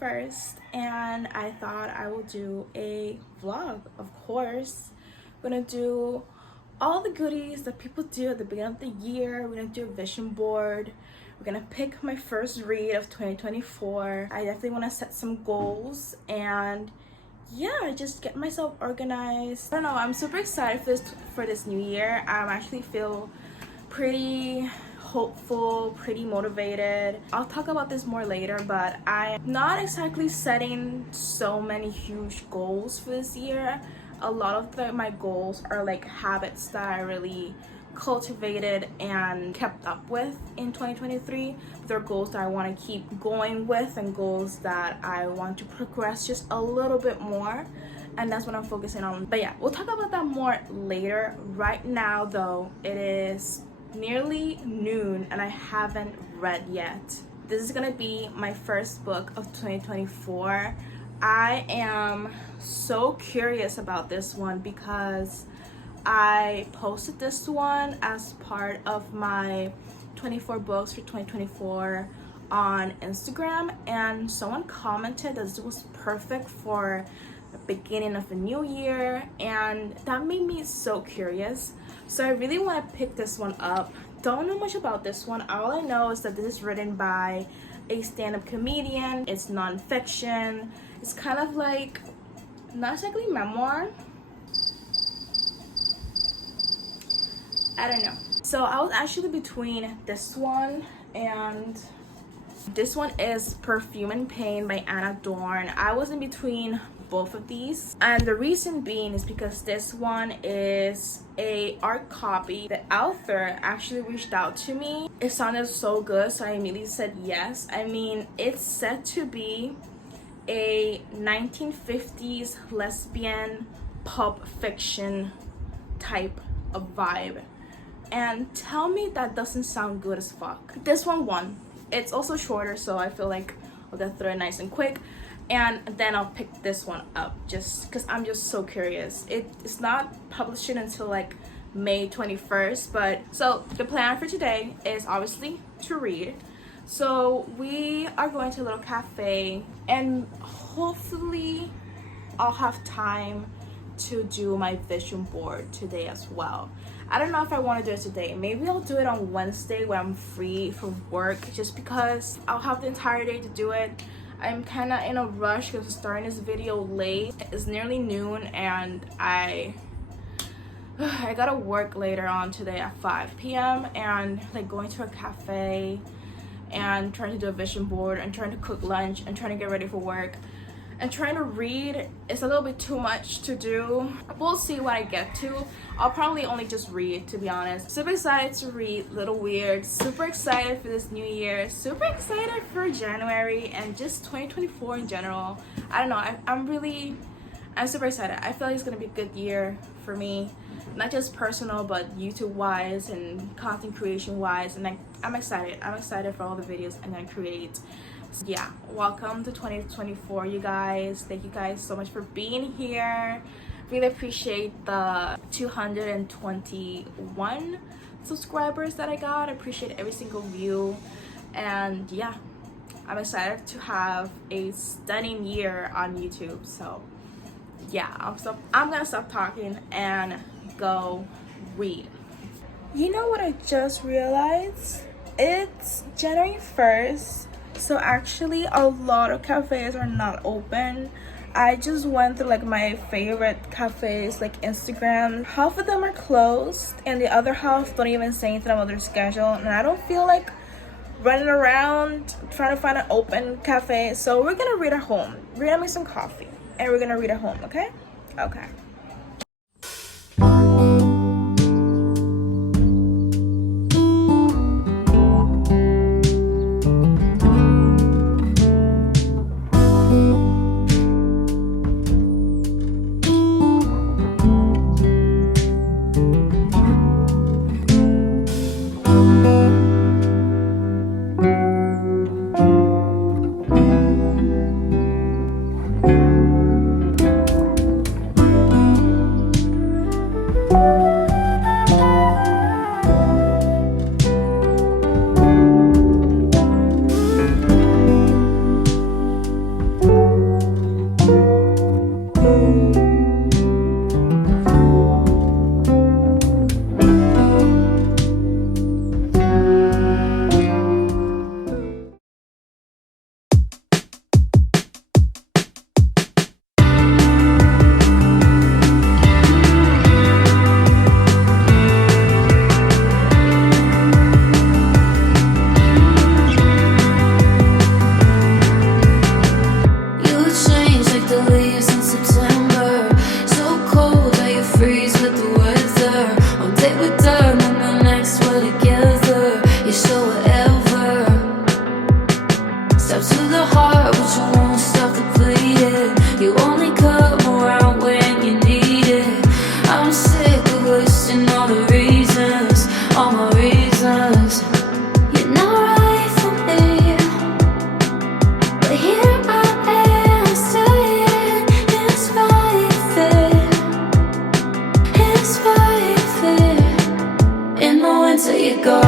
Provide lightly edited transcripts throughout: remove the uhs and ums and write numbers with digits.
1st and I thought I will do a vlog. Of course, I'm gonna do all the goodies that people do at the beginning of the year. We're gonna do a vision board. We're gonna pick my first read of 2024. I definitely want to set some goals and yeah, just get myself organized. I don't know, I'm super excited for this new year. I actually feel pretty hopeful, pretty motivated. I'll talk about this more later, but I'm not exactly setting so many huge goals for this year. A lot of my goals are like habits that I really cultivated and kept up with in 2023. They're goals that I want to keep going with and goals that I want to progress just a little bit more, and that's what I'm focusing on. But yeah, we'll talk about that more later. Right now though, it is nearly noon and I haven't read yet. This is gonna be my first book of 2024. I am so curious about this one because I posted this one as part of my 24 books for 2024 on Instagram, and someone commented that this was perfect for the beginning of a new year, and that made me so curious. So I really want to pick this one up. Don't know much about this one. All I know is that this is written by a stand-up comedian. It's non-fiction. It's kind of like, not exactly memoir. I don't know. So I was actually between this one and this one is Perfume and Pain by Anna Dorn. I was in between both of these, and the reason being is because this one is a art copy. The author actually reached out to me. It sounded so good, so I immediately said yes. I mean, it's said to be a 1950s lesbian pulp fiction type of vibe, and tell me that doesn't sound good as fuck. This one won. It's also shorter, so I feel like I'll get through it nice and quick, and then I'll pick this one up just because I'm just so curious. It's not publishing until like May 21st, but so the plan for today is obviously to read. So we are going to a little cafe, and hopefully I'll have time to do my vision board today as well. I don't know if I want to do it today. Maybe I'll do it on Wednesday when I'm free from work, just because I'll have the entire day to do it. I'm kind of in a rush because I'm starting this video late. It's nearly noon and I gotta work later on today at 5 p.m. and like going to a cafe and trying to do a vision board and trying to cook lunch and trying to get ready for work and trying to read is a little bit too much to do. We'll see what I get to. I'll probably only just read, to be honest. Super excited to read, little weird. Super excited for this new year. Super excited for January and just 2024 in general. I don't know, I'm super excited. I feel like it's gonna be a good year for me. Not just personal, but YouTube wise and content creation wise, and I'm excited. I'm excited for all the videos I'm gonna create. So yeah, welcome to 2024, you guys. Thank you guys so much for being here. Really appreciate the 221 subscribers that I got. I appreciate every single view, and yeah, I'm excited to have a stunning year on YouTube. So yeah, I'm gonna stop talking and go read. You know what I just realized? It's January 1st, so actually a lot of cafes are not open. I just went through like my favorite cafes, like Instagram. Half of them are closed and the other half don't even say anything about their schedule, and I don't feel like running around trying to find an open cafe. So we're gonna read at home. We're gonna make some coffee and we're gonna read at home, okay? Okay. shake the leaves in September. So cold that you freeze with the weather. One day we're done and the next we're together. You show whatever. Step to the heart, but you won't stop the bleeding. You only come around when you need it. I'm sick of wasting all the reasons, all my reasons. You're not right for me, but here I am staying in spite of it. In the winter you're gone.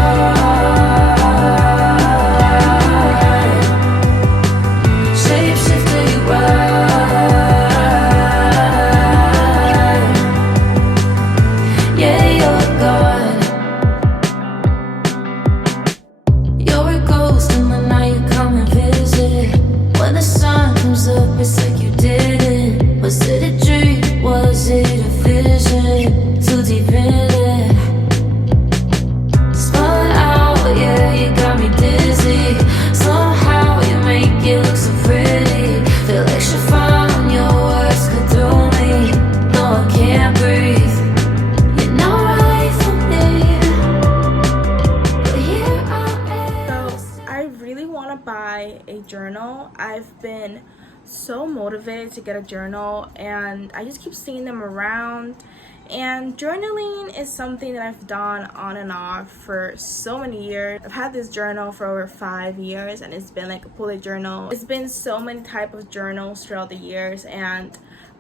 Shapeshifter you ride. Yeah, you're gone. You're a ghost in the night, you come and visit. When the sun comes up, it's like you didn't. Was it a dream? Was it a vision? Too deep in it. Spun out, yeah, you got me dizzy. Somehow you make it look so pretty. Feel like she found your words cut through me. No, I can't breathe. You're not right for me, but here I am. So I really want to buy a journal. I've been so motivated to get a journal and I just keep seeing them around. And journaling is something that I've done on and off for so many years. I've had this journal for over 5 years and it's been like a bullet journal. It's been so many type of journals throughout the years, and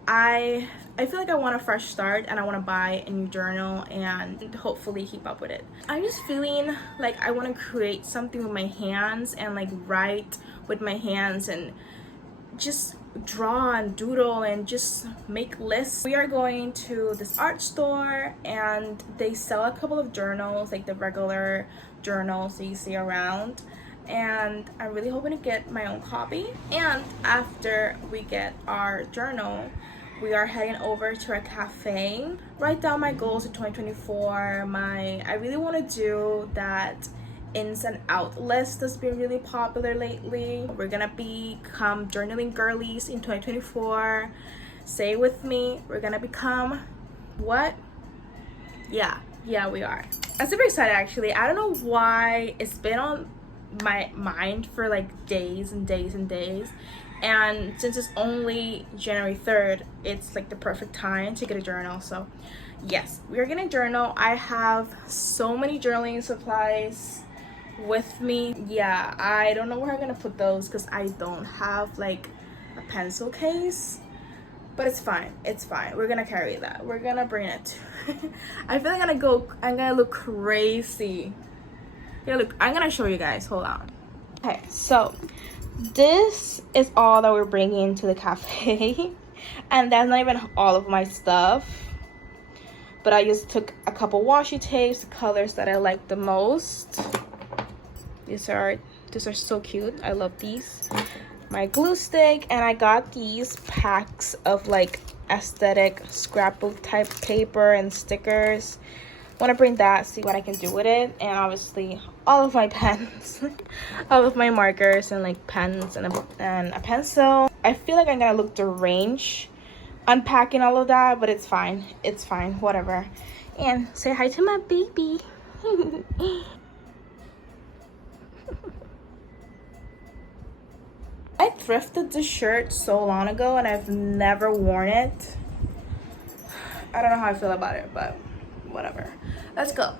I feel like I want a fresh start and I want to buy a new journal and hopefully keep up with it. I'm just feeling like I want to create something with my hands and like write with my hands and just draw and doodle and just make lists. We are going to this art store and they sell a couple of journals, like the regular journals that you see around, and I'm really hoping to get my own copy. And after we get our journal, we are heading over to a cafe, write down my goals for 2024. I really want to do that ins and out list that's been really popular lately. We're gonna become journaling girlies in 2024. Say it with me, we're gonna become what? Yeah, we are. I'm super excited actually. I don't know why it's been on my mind for like days and days and days, and since it's only January 3rd, it's like the perfect time to get a journal. So yes, we are getting a journal. I have so many journaling supplies with me. Yeah, I don't know where I'm gonna put those because I don't have like a pencil case, but it's fine, we're gonna carry that, we're gonna bring it. I feel like I'm gonna look crazy. Yeah, look, I'm gonna show you guys, hold on. Okay, so this is all that we're bringing to the cafe and that's not even all of my stuff, but I just took a couple washi tapes, the colors that I like the most. These are so cute, I love these. My glue stick, and I got these packs of like aesthetic scrapbook type paper and stickers. Want to bring that, see what I can do with it, and obviously all of my pens, all of my markers and like pens and a pencil. I feel like I'm gonna look deranged unpacking all of that, but it's fine, whatever. And say hi to my baby. I thrifted this shirt so long ago and I've never worn it. I don't know how I feel about it, but whatever. Let's go.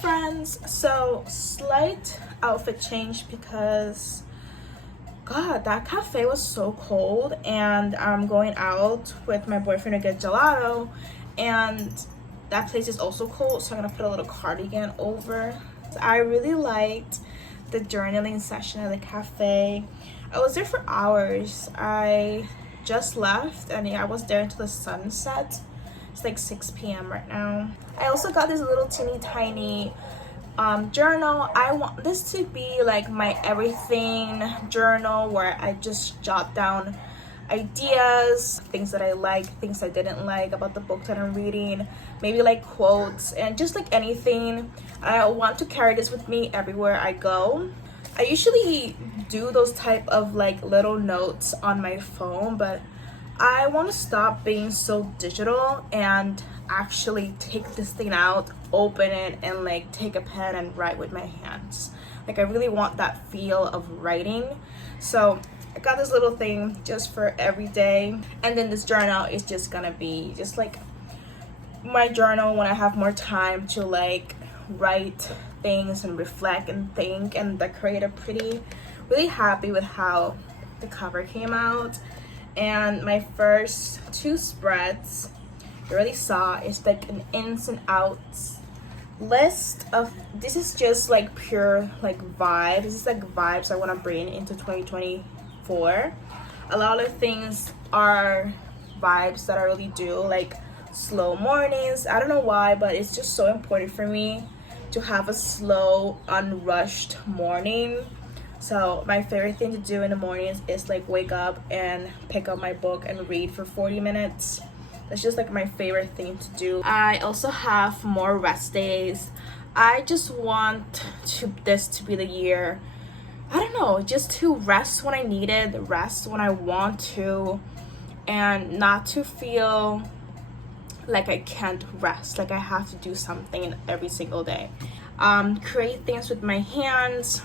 friends. So slight outfit change because God, that cafe was so cold, and I'm going out with my boyfriend to get gelato, and that place is also cold, so I'm gonna put a little cardigan over. I really liked the journaling session at the cafe. I was there for hours. I just left and I was there until the sunset. It's like 6 p.m. right now. I also got this little teeny tiny journal. I want this to be like my everything journal where I just jot down ideas, things that I like, things I didn't like about the book that I'm reading, maybe like quotes and just like anything. I want to carry this with me everywhere I go. I usually do those type of like little notes on my phone, but I want to stop being so digital and actually take this thing out, open it, and like take a pen and write with my hands. Like I really want that feel of writing. So I got this little thing just for every day, and then this journal is just gonna be just like my journal when I have more time to like write things and reflect and think and decorate a pretty. Really happy with how the cover came out. And my first two spreads you already saw is like an ins and outs list of, this is just like pure like vibes. This is like vibes I want to bring into 2024. A lot of things are vibes that I really do, like slow mornings. I don't know why, but it's just so important for me to have a slow, unrushed morning. So my favorite thing to do in the mornings is like wake up and pick up my book and read for 40 minutes. That's just like my favorite thing to do. I also have more rest days. I just want this to be the year, I don't know, just to rest when I need it, rest when I want to, and not to feel like I can't rest, like I have to do something every single day. Create things with my hands,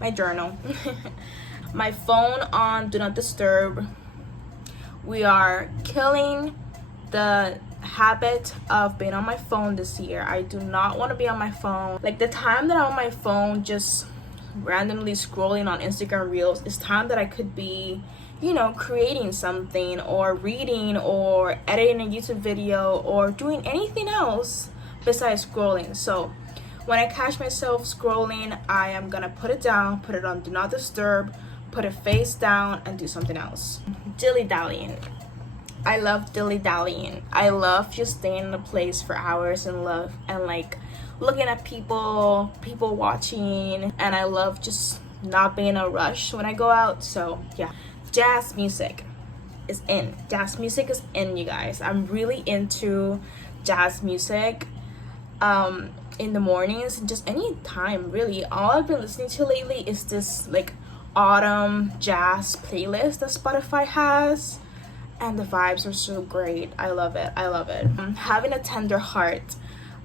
my journal, my phone on do not disturb. We are killing the habit of being on my phone this year. I do not want to be on my phone. Like the time that I'm on my phone just randomly scrolling on Instagram Reels is time that I could be, you know, creating something or reading or editing a YouTube video or doing anything else besides scrolling. So when I catch myself scrolling, I am gonna put it down, put it on do not disturb, put it face down, and do something else. Dilly-dallying. I love dilly-dallying. I love just staying in a place for hours and like looking at people watching, and I love just not being in a rush when I go out. So yeah, jazz music is in. Jazz music is in, you guys. I'm really into jazz music. In the mornings and just any time really. All I've been listening to lately is this like autumn jazz playlist that Spotify has, and the vibes are so great. I love it. Having a tender heart.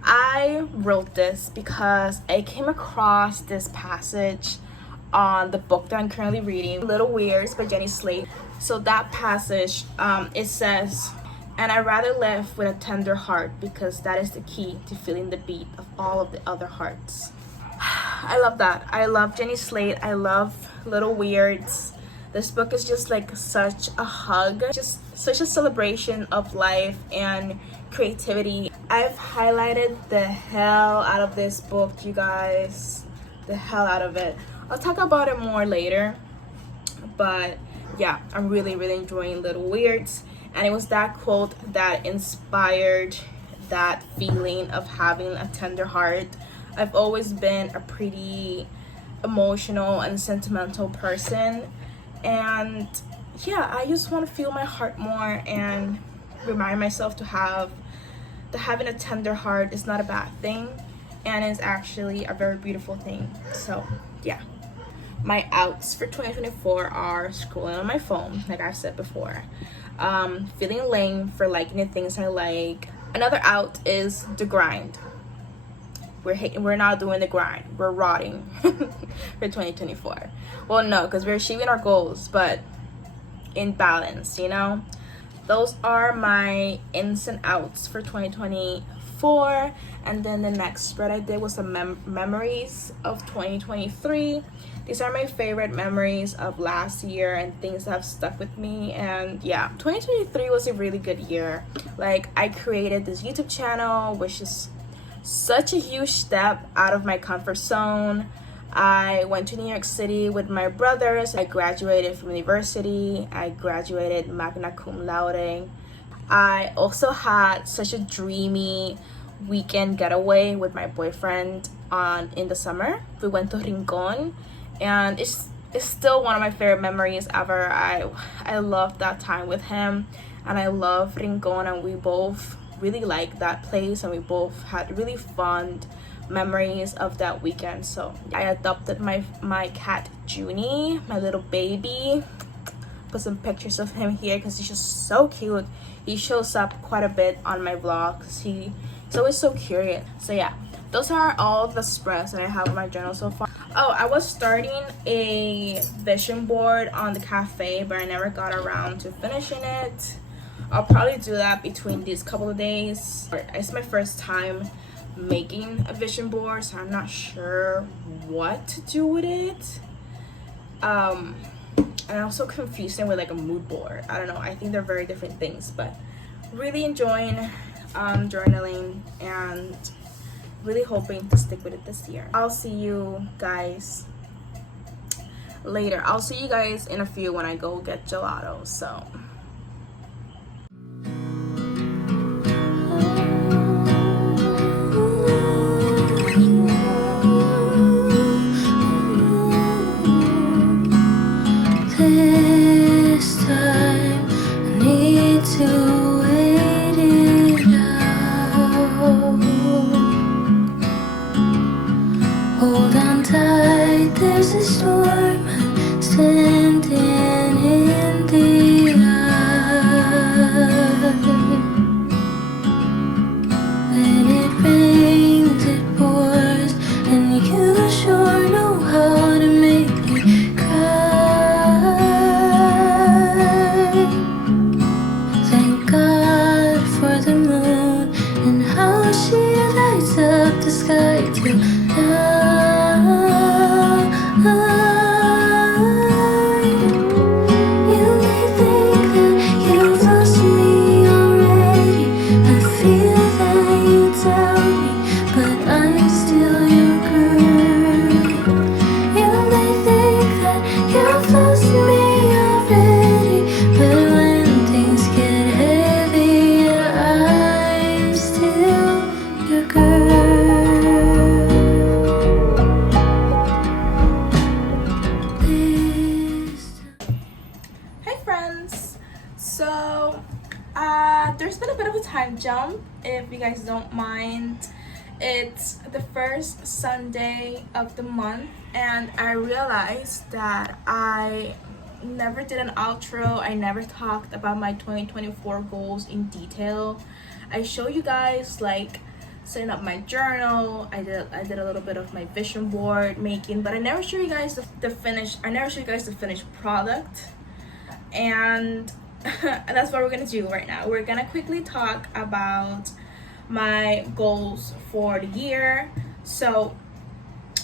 I wrote this because I came across this passage on the book that I'm currently reading, Little Weirds by Jenny Slate. So that passage, it says, and I'd rather live with a tender heart because that is the key to feeling the beat of all of the other hearts. I love that. I love Jenny Slate. I love Little Weirds. This book is just like such a hug, just such a celebration of life and creativity. I've highlighted the hell out of this book, you guys. The hell out of it. I'll talk about it more later. But yeah, I'm really enjoying Little Weirds. And it was that quote that inspired that feeling of having a tender heart. I've always been a pretty emotional and sentimental person. And yeah, I just want to feel my heart more and remind myself to having a tender heart is not a bad thing. And it's actually a very beautiful thing. So yeah. My outs for 2024 are scrolling on my phone, like I've said before. Feeling lame for liking the things I like. Another out is the grind. We're not doing the grind. We're rotting for 2024. Well, no, because we're achieving our goals, but in balance, you know? Those are my ins and outs for 2024. 2024, and then the next spread I did was the memories of 2023. These are my favorite memories of last year and things that have stuck with me. And yeah, 2023 was a really good year. Like, I created this YouTube channel, which is such a huge step out of my comfort zone. I went to New York City with my brothers. I graduated from university. I graduated magna cum laude. I also had such a dreamy weekend getaway with my boyfriend in the summer. We went to Rincon, and it's still one of my favorite memories ever. I love that time with him, and I love Rincon, and we both really like that place, and we both had really fond memories of that weekend. So I adopted my cat Junie, my little baby. Put some pictures of him here because he's just so cute. He shows up quite a bit on my vlogs. He's always so curious. So yeah, those are all the spreads that I have in my journal so far. Oh, I was starting a vision board on the cafe, but I never got around to finishing it. I'll probably do that between these couple of days. It's my first time making a vision board, so I'm not sure what to do with it. And I'm also confusing with like a mood board. I don't know, I think they're very different things, but really enjoying journaling and really hoping to stick with it this year. I'll see you guys later. I'll see you guys in a few when I go get gelato. So this time I need to wait it out. Hold on tight, there's a storm. I'm standing in the eye. When it rains, it pours, and you sure know how to make me cry. Thank God for the moon and how she lights up the sky tonight. You may think that you've lost me already. I feel that you tell me, but I'm still your girl. You may think that you've lost me already, but when things get heavy, I'm still your girl. hey friends, so there's been a bit of a time jump, if you guys don't mind. It's the first Sunday of the month, and I realized that I never did an outro. I never talked about my 2024 goals in detail. I show you guys like setting up my journal. I did a little bit of my vision board making, but I never show you guys the finished product. And that's what we're gonna do right now. We're gonna quickly talk about my goals for the year. So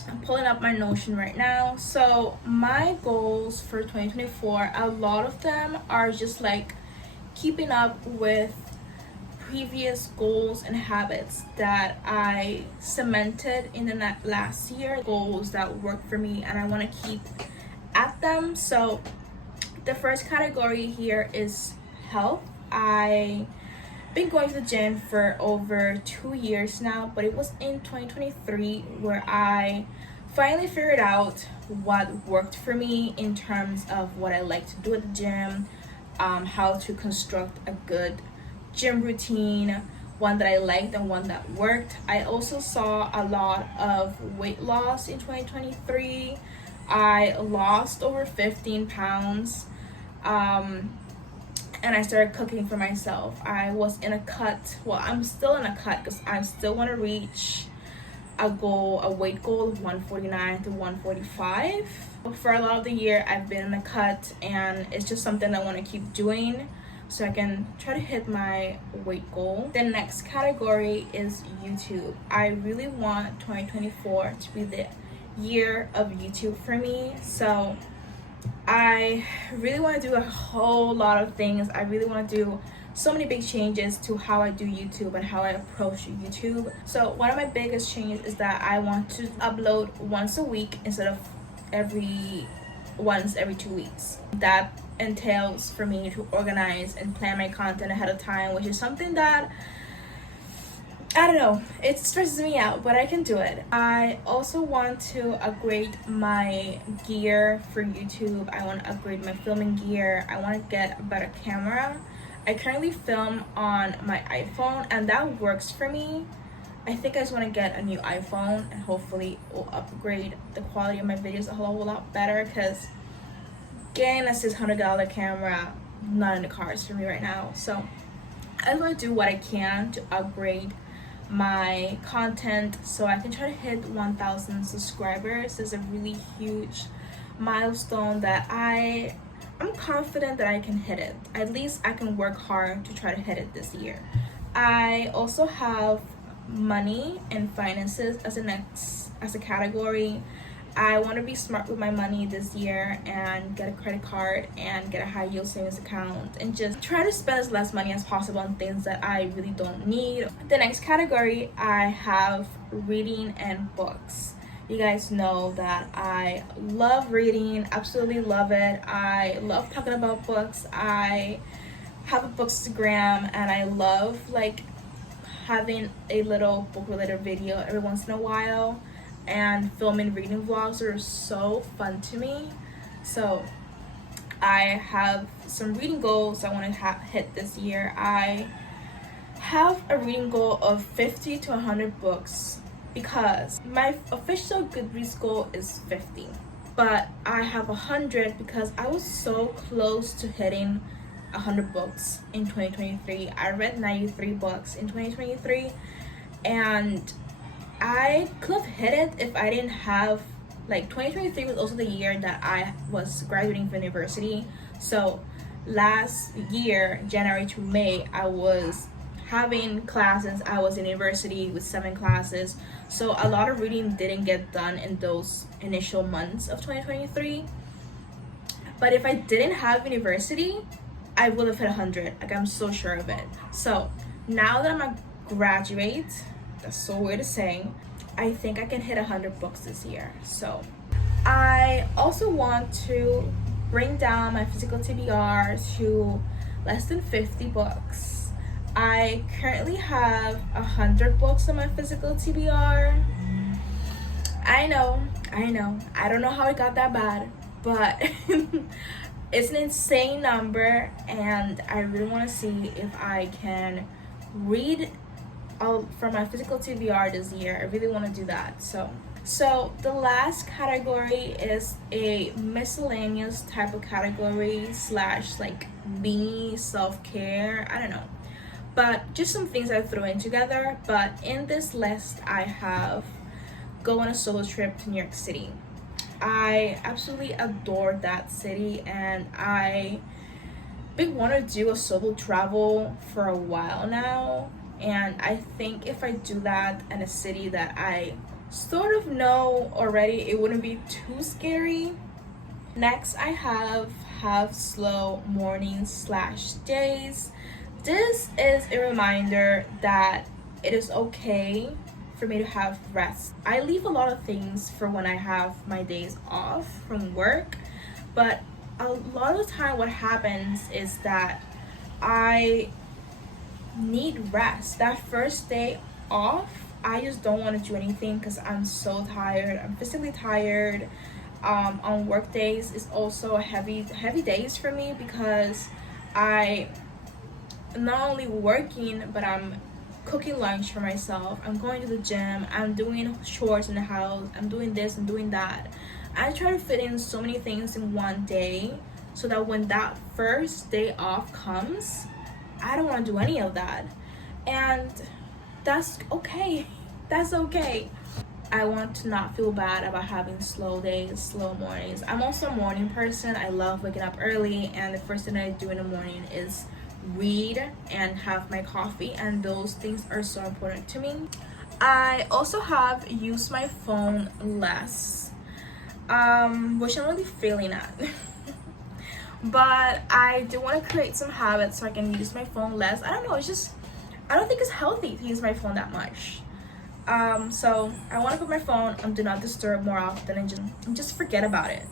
I'm pulling up my Notion right now. So my goals for 2024, a lot of them are just like keeping up with previous goals and habits that I cemented in the last year, goals that worked for me and I want to keep at them. So the first category here is health. I've been going to the gym for over 2 years now, but it was in 2023 where I finally figured out what worked for me in terms of what I like to do at the gym, how to construct a good gym routine, one that I liked and one that worked. I also saw a lot of weight loss in 2023. I lost over 15 pounds, and I started cooking for myself. I was in a cut. Well, I'm still in a cut because I still want to reach a weight goal of 149 to 145. For a lot of the year, I've been in a cut, and it's just something I want to keep doing. so I can try to hit my weight goal. The next category is YouTube. I really want 2024 to be the year of YouTube for me. So I really want to do a whole lot of things. I really want to do so many big changes to how I do YouTube and how I approach YouTube. So one of my biggest changes is that I want to upload once a week instead of every 2 weeks. That entails for me to organize and plan my content ahead of time, which is something that I don't know, it stresses me out, but I can do it. I also want to upgrade my gear for YouTube. I want to upgrade my filming gear. I want to get a better camera. I currently film on my iPhone and that works for me. I think I just want to get a new iPhone and hopefully it will upgrade the quality of my videos a whole lot better, because getting a $600 camera, not in the cards for me right now. So I just want to do what I can to upgrade my content so I can try to hit 1,000 subscribers. Is a really huge milestone that I'm confident that I can hit it. At least I can work hard to try to hit it this year. I also have money and finances as a category. I want to be smart with my money this year and get a credit card and get a high yield savings account and just try to spend as less money as possible on things that I really don't need. The next category, I have reading and books. You guys know that I love reading, absolutely love it. I love talking about books. I have a bookstagram and I love like having a little book related video every once in a while, and filming reading vlogs are so fun to me. So I have some reading goals I want to hit this year. I have a reading goal of 50 to 100 books because my official Goodreads goal is 50, but I have 100 because I was so close to hitting 100 books in 2023. I read 93 books in 2023, and I could have hit it if I didn't have, like, 2023 was also the year that I was graduating from university. So last year, January to May, I was having classes. I was in university with 7 classes. So a lot of reading didn't get done in those initial months of 2023. But if I didn't have university, I would have hit 100. Like, I'm so sure of it. So now that I'm a graduate, that's so weird to say, I think I can hit 100 books this year. So I also want to bring down my physical TBR to less than 50 books. I currently have 100 books on my physical TBR. I know. I don't know how it got that bad, but it's an insane number, and I really want to see if I can read from my physical TBR this year. I really want to do that. So the last category is a miscellaneous type of category slash like me self-care. I don't know, but just some things I threw in together. But in this list, I have go on a solo trip to New York City. I absolutely adore that city, and I want to do a solo travel for a while now. And I think if I do that in a city that I sort of know already, it wouldn't be too scary. Next, I have slow mornings slash days. This is a reminder that it is okay for me to have rest. I leave a lot of things for when I have my days off from work, but a lot of the time what happens is that I need rest. That first day off, I just don't want to do anything because I'm so tired. I'm physically tired. On work days is also a heavy days for me because I am not only working, but I'm cooking lunch for myself. I'm going to the gym. I'm doing chores in the house. I'm doing this and doing that. I try to fit in so many things in one day so that when that first day off comes, I don't want to do any of that. And that's okay. That's okay. I want to not feel bad about having slow days, slow mornings. I'm also a morning person. I love waking up early, and the first thing I do in the morning is read and have my coffee, and those things are so important to me. I also have used my phone less, which I'm really feeling at. But I do want to create some habits so I can use my phone less. I don't know, it's just, I don't think it's healthy to use my phone that much. So I want to put my phone on do not disturb more often and just forget about it.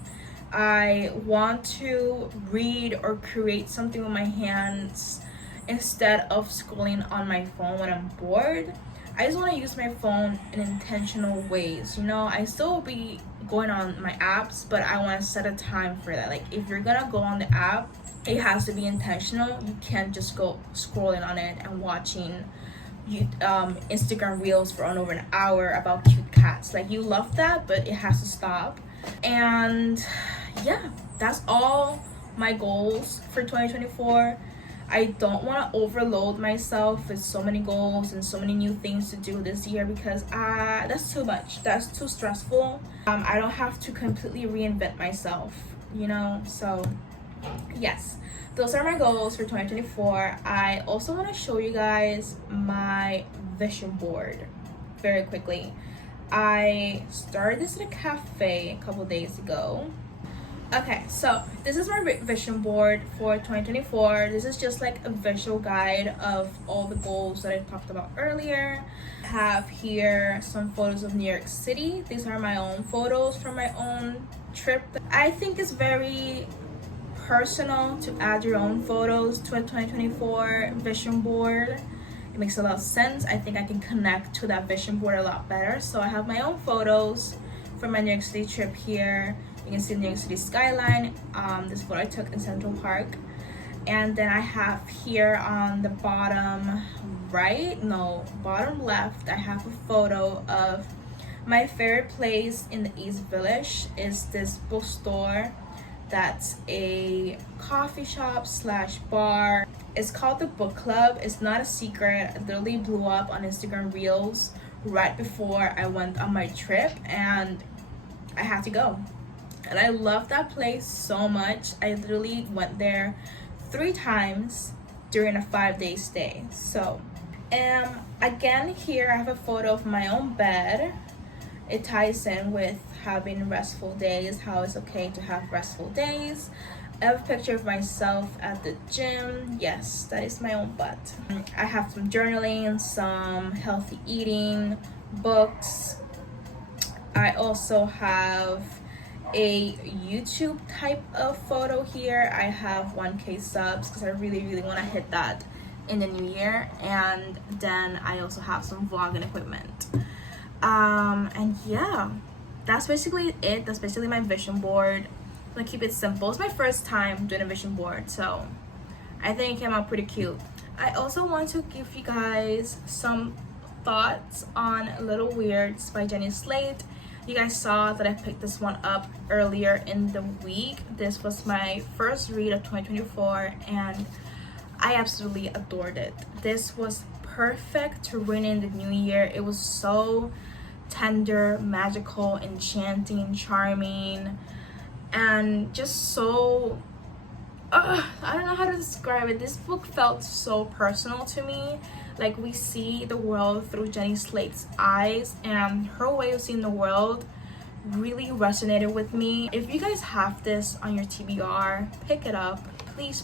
I want to read or create something with my hands instead of scrolling on my phone when I'm bored. I just want to use my phone in intentional ways. You know, I still will be going on my apps, but I want to set a time for that. Like, if you're gonna go on the app, it has to be intentional. You can't just go scrolling on it and watching Instagram reels for over an hour about cute cats. Like, you love that, but it has to stop. And yeah, that's all my goals for 2024. I don't want to overload myself with so many goals and so many new things to do this year, because that's too much. That's too stressful. I don't have to completely reinvent myself, you know? So yes, those are my goals for 2024. I also want to show you guys my vision board very quickly. I started this at a cafe a couple days ago. Okay, so this is my vision board for 2024. This is just like a visual guide of all the goals that I talked about earlier. I have here some photos of New York City. These are my own photos from my own trip. I think it's very personal to add your own photos to a 2024 vision board. It makes a lot of sense. I think I can connect to that vision board a lot better. So I have my own photos from my New York City trip here. You can see the New York City skyline. This photo I took in Central Park. And then I have here on the bottom bottom left, I have a photo of my favorite place in the East Village. Is this bookstore that's a coffee shop slash bar. It's called the Book Club. It's not a secret. It literally blew up on Instagram Reels right before I went on my trip, and I had to go. And I love that place so much. I literally went there 3 times during a 5-day stay. So again, here I have a photo of my own bed. It ties in with having restful days, how it's okay to have restful days. I have a picture of myself at the gym. Yes, that is my own butt. I have some journaling, some healthy eating, books. I also have a YouTube type of photo here. I have 1K subs because I really want to hit that in the new year. And then I also have some vlogging equipment. And yeah, that's basically it. That's basically my vision board. I'm gonna keep it simple. It's my first time doing a vision board, so I think it came out pretty cute. I also want to give you guys some thoughts on Little Weirds by Jenny Slate. You guys saw that I picked this one up earlier in the week. This was my first read of 2024, and I absolutely adored it. This was perfect to ring in the new year. It was so tender, magical, enchanting, charming, and just so I don't know how to describe it. This book felt so personal to me. Like, we see the world through Jenny Slate's eyes, and her way of seeing the world really resonated with me. If you guys have this on your TBR, pick it up. Please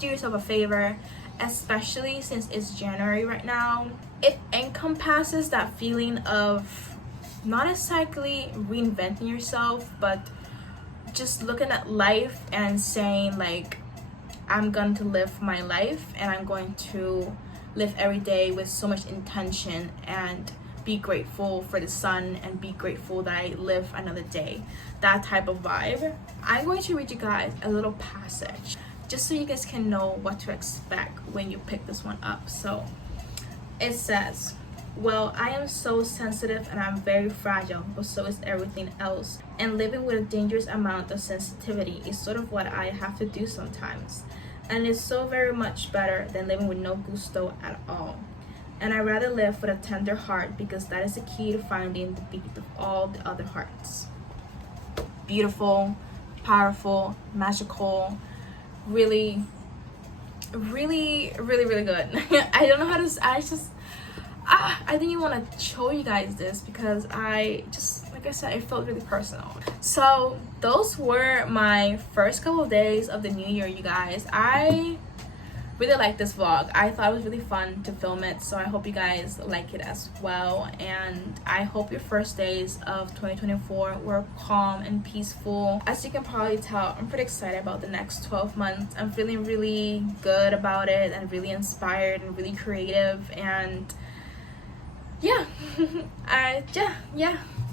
do yourself a favor, especially since it's January right now. It encompasses that feeling of not exactly reinventing yourself, but just looking at life and saying, like, I'm going to live my life, and I'm going to live every day with so much intention and be grateful for the sun and be grateful that I live another day. That type of vibe. I'm going to read you guys a little passage just so you guys can know what to expect when you pick this one up. So it says, well, I am so sensitive and I'm very fragile, but so is everything else. And living with a dangerous amount of sensitivity is sort of what I have to do sometimes. And it's so very much better than living with no gusto at all. And I'd rather live with a tender heart, because that is the key to finding the beat of all the other hearts. Beautiful, powerful, magical, really really good. I don't know how to, I didn't even want to show you guys this because I just, like I said, it felt really personal. So those were my first couple of days of the new year, you guys. I really liked this vlog. I thought it was really fun to film it, so I hope you guys like it as well. And I hope your first days of 2024 were calm and peaceful. As you can probably tell, I'm pretty excited about the next 12 months. I'm feeling really good about it and really inspired and really creative. And yeah,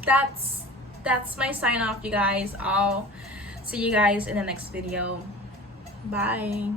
that's my sign off, you guys. I'll see you guys in the next video. Bye.